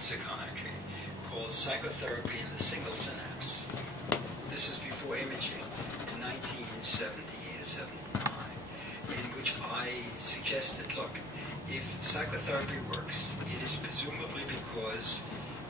in psychiatry called Psychotherapy in the Single Synapse. This is before imaging in 1978 or 79, in which I suggested, look, if psychotherapy works, it is presumably because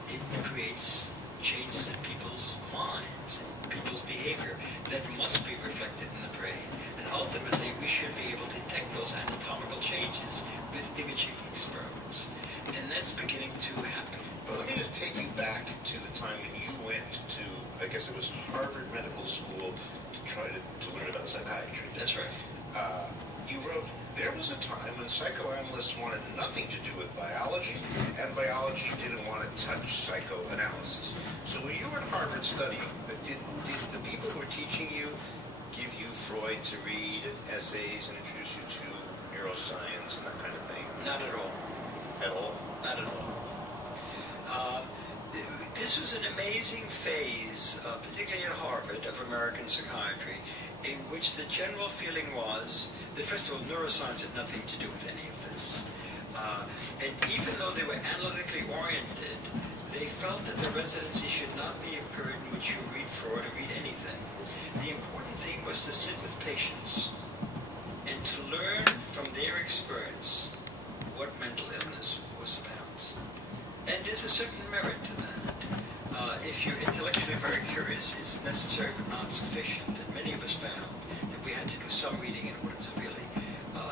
it creates changes in people's minds, people's behavior, that must be reflected in the brain. And ultimately, we should be able to detect those anatomical changes with imaging experiments. And that's beginning to happen. Well, let me just take you back to the time when you went to, I guess it was Harvard Medical School, to try to learn about psychiatry. That's right. You wrote, there was a time when psychoanalysts wanted nothing to do with biology, and biology didn't want to touch psychoanalysis. So when you were at Harvard studying, did the people who were teaching you give you Freud to read and essays and introduce you to neuroscience and that kind of thing? Not at all. At all? Not at all. This was an amazing phase, particularly at Harvard, of American psychiatry, in which the general feeling was that, first of all, neuroscience had nothing to do with any of this. And even though they were analytically oriented, they felt that the residency should not be a period in which you read Freud or read anything. The important thing was to sit with patients and to learn from their experience what mental illness was about. And there's a certain merit to that. If you're intellectually very curious, it's necessary but not sufficient. And many of us found that we had to do some reading in order to really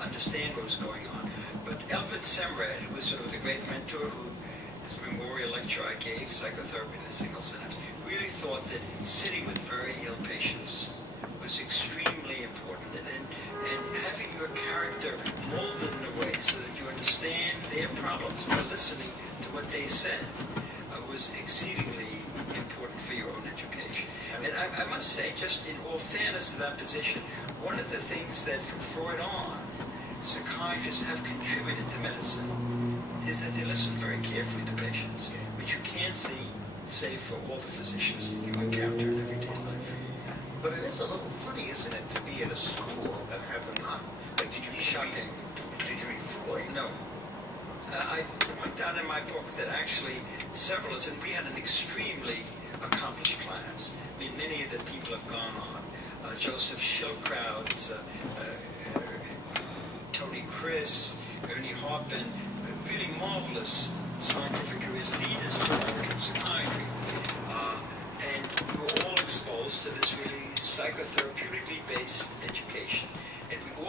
understand what was going on. But Elvin Semrad, who was sort of the great mentor who, his memorial lecture I gave, Psychotherapy in the Single Synapse, really thought that sitting with very ill patients was extremely important. And having your character molded in a way so that you understand their problems by listening to what they said was exceedingly important for your own education. And I must say, just in all fairness to that position, one of the things that from Freud on, psychiatrists have contributed to medicine is that they listen very carefully to patients, which you can't say for all the physicians you encounter in everyday life. But it is a little funny, isn't it, to be at a school and have them not? Like, did you read Shocking. Did you read Freud? No. I point out in my book that actually several of us, and we had an extremely accomplished class. I mean, many of the people have gone on. Joseph Schildkraut, Tony Chris, Ernie Harpin, really marvelous scientific careers, leaders of American psychiatry. And we were all exposed to this really psychotherapeutically based education. And we all